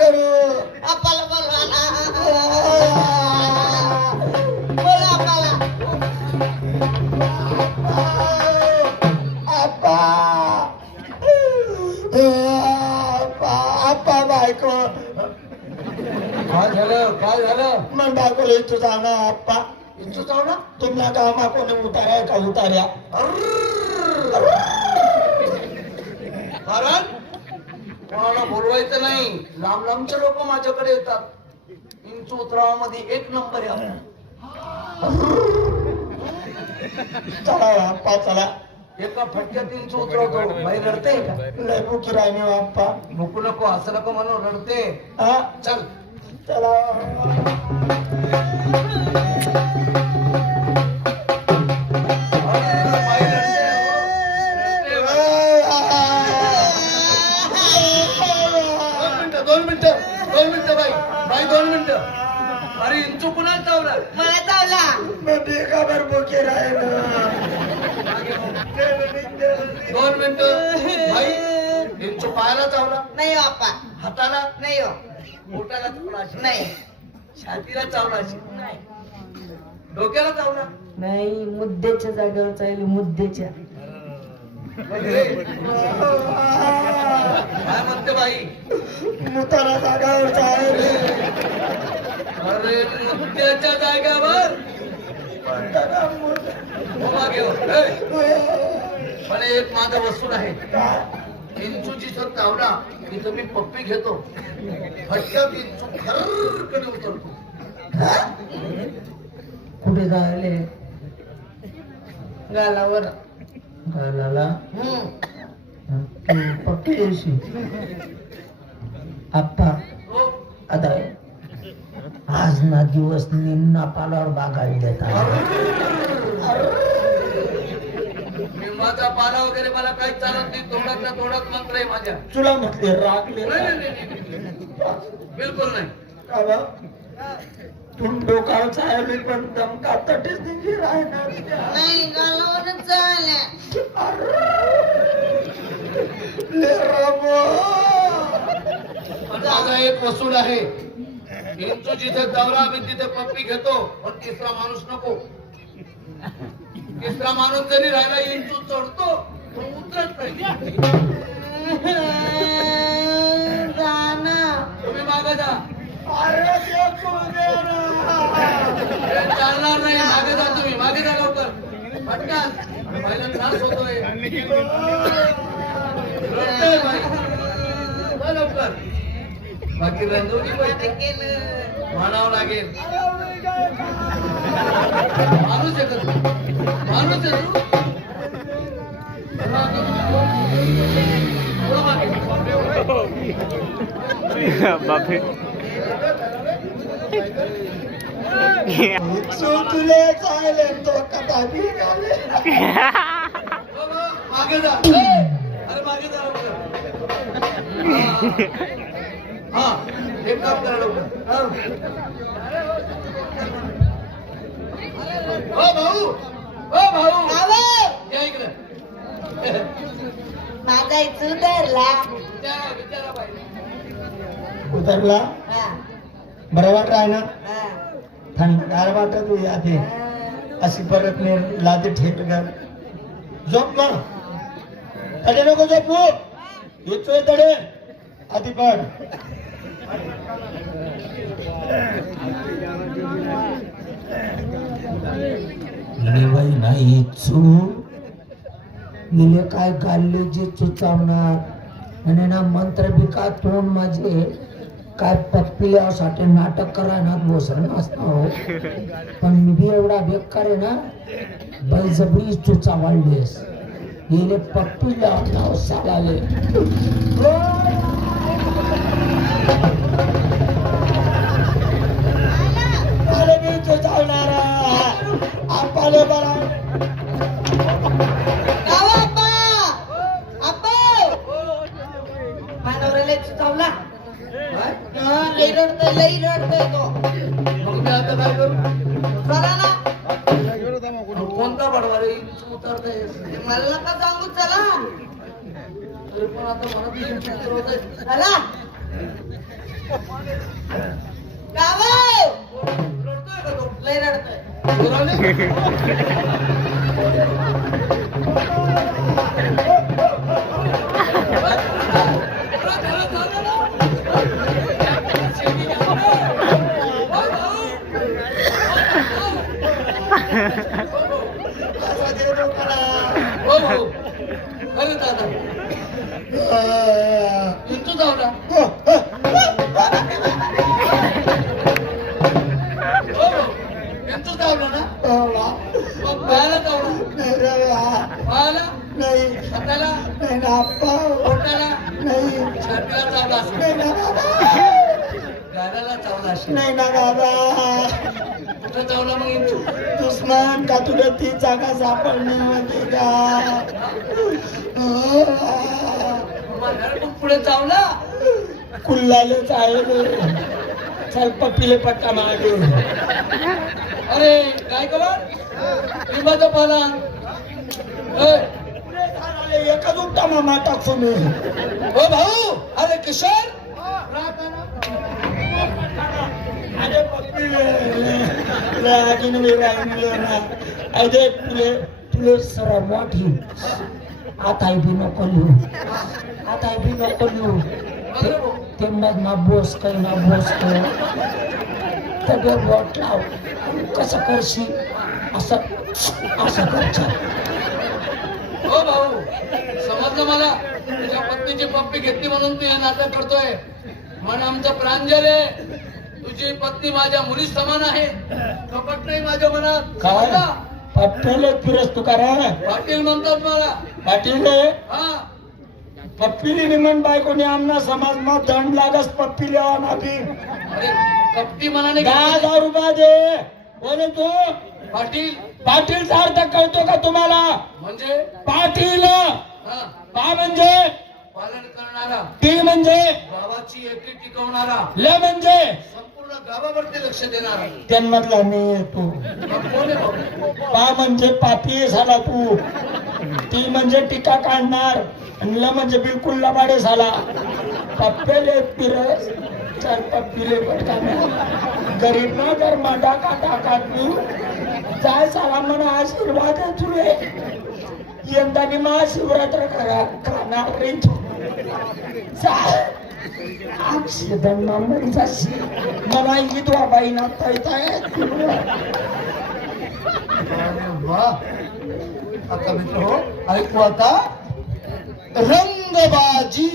करू आपाला बोलवा ना बोला आपाला आप्पा आप्पा बायको काय झालं मग बायकोला इथं जाणार आप्पा इथं जाऊ ना तुम्हाला कामा कोणी उतार्या का उतार्या कारण कोणाला बोलवायचं नाही लांब लांबचे लोक माझ्याकडे येतात इंच उतरावामध्ये एक नंबर आहे चला आप्पा चला एका फटक्यात इंच उतरवतो बाई रडते का लय भुकी राहिली हो आप्पा नको नको असं नको म्हणून रडते हा चल चला बाई रडते, रडते बाई. दोन मिनिटं बाई 2 मिनिटं अरे इंचू पुन्हा चावला मला चावला मग बेगावर भुकी राहिलं 2 मिनिटं बाई इंचू पायाला चावला नाही हो आप्पा हाताला नाही हो पोटाला चावला असेल. नाही छातीला चावला असेल. डोक्याला चावला नाही मुद्द्याच्या जागेवर चालली मुद्द्याच्या काय म्हणते बाई मुताला जागावर चालले अरे मुद्द्याच्या जाग्यावर उभा घेऊ पण एक माझा वसूल आहे इंचूची जर चावला तिथं मी पप्पी घेतो फटक्यात इंचू खरकडे उतरतो कुठे जायले गालावर गालाला पक्की येशी आप्पा हो आता आज ना दिवस निम्ना पालावर बागायला देतात निंबाचा पाला वगैरे मला काही चालत नाही तोंडातला तोंडात मंत्र आहे माझ्या तुला म्हटले रागले नाही. बिलकुल नाही तुम डोकावर चालले पण दमका तटेच दिली राहणार नाही गालावरच चालल्या ले रामो. पण माझा एक वसूल आहे इंचू जिथे दौरा मी तिथे पप्पी घेतो पण तिसरा माणूस नको तिसरा माणूस जरी राहिला इंचू चढतो तो उतरत नाही तुम्ही मागे जा अरे देखो मेरा. हे चालणार नाही मागे जा तुम्ही मागे जा लवकर पटकन पहिला त्रास होतोय रडतोय बाई. जा लवकर बाकी रंजोगी पैसे म्हणावं लागेल माणूस आहे का तू? माणूस आहे तू पुढं मागे. बापरे तुले चालले तो कथा निघाले मागे जा अरे मागे जा लवकर हा एक काम करा लवकर हो भाऊ या इकडे माझा सुधारला विचारा पाहिजे उतरला बरं वाट आहे ना थंडगार वाटत होई आधी अशी परत मी लादी ठेक कर झोप मग तडे नको झोपू येतोय तडे आधी पड बाई नाही चू मिले काय काढले जे चुचावणार आणि ना मंत्र बी का तोंड माझे काय पप्पिल्यासाठी नाटक करायला बसर नसतो पण मी बी एवढा बेकार आहे ना बळजबरी चुचा वाढलीस गेले पप्पीला नाव सालाले अरे मी चुचावणारा आपले बरा चावला लई रडतोय तो मग मी आता काय करू चला ना कोणता बडवा रे उतरतय मला नका सांगू चला तरी पण आता मला चला हो हो खरं दादा इंचू धावला हो इंचू धावला ना मग पायाला धावला पायाला नाही हाताला नाही ना आप्पा पोटाला नाही छातीला चावला असेल नाही ना बाबा गाड्याला चावला असेल नाही ना बाबा कुठं चावला मग इंचू दुश्मन का तुला ती जागा सापडली होती का मग पुढे चावला कुल्लालेच आहे रे चल पप्पीले पट्टा मागे अरे काय कवर लिंबाचा पाला एकच उपटा मामा टाकतो मी हो भाऊ अरे किशोर अरे पप्पी अजून वेगळा ना अरे तुले तुले सर मोठी आता भी नको लिहू आता भी नको लिहू ते मग ना बोस कर ना बोस कर तगे बोट लाव कसं करशी असं असं करच्या हो भाऊ समजलं मला तुझ्या पत्नीची पप्पी घेतली म्हणून तू हे नाटक करतोय म्हण आमचं प्रांजल आहे तुझी पत्नी माझ्या मुली समान आहे कपट नाही माझ्या मनात काय समजलं? पप्पीले फिरस तू करा पाटील म्हणतात मला पाटील हा पप्पीली निमन बायकोने आमना समाज मा दंड लागस पप्पी लेवा माफी अरे कपटी मनाने 10,000 रुपये दे बोले तू पाटील पाटीलचा अर्थ कळतो का तुम्हाला म्हणजे पाटील हा पा म्हणजे पालन करणारा टी म्हणजे गावाची एकी टिकवणारा ले म्हणजे संपूर्ण गावावरती लक्ष देणारा त्यांमधला मी येतो मग कोण आहे भाऊ पा म्हणजे पापी झाला तू टी म्हणजे टीका काढणार आणि ल म्हणजे बिलकुल लबाडे झाला पप्पेले पिरस चार पप्पीले पटका गरीब ना जर माटा टाका तू जाय साला मला आशीर्वाद आहे तुले यंदा मी महाशिवरात्र करा खाणार रे तू अक्षदन मामरी जाशी मला विधवा बाई ना तैताय वा आता मित्र हो ऐकू आता रंगबाजी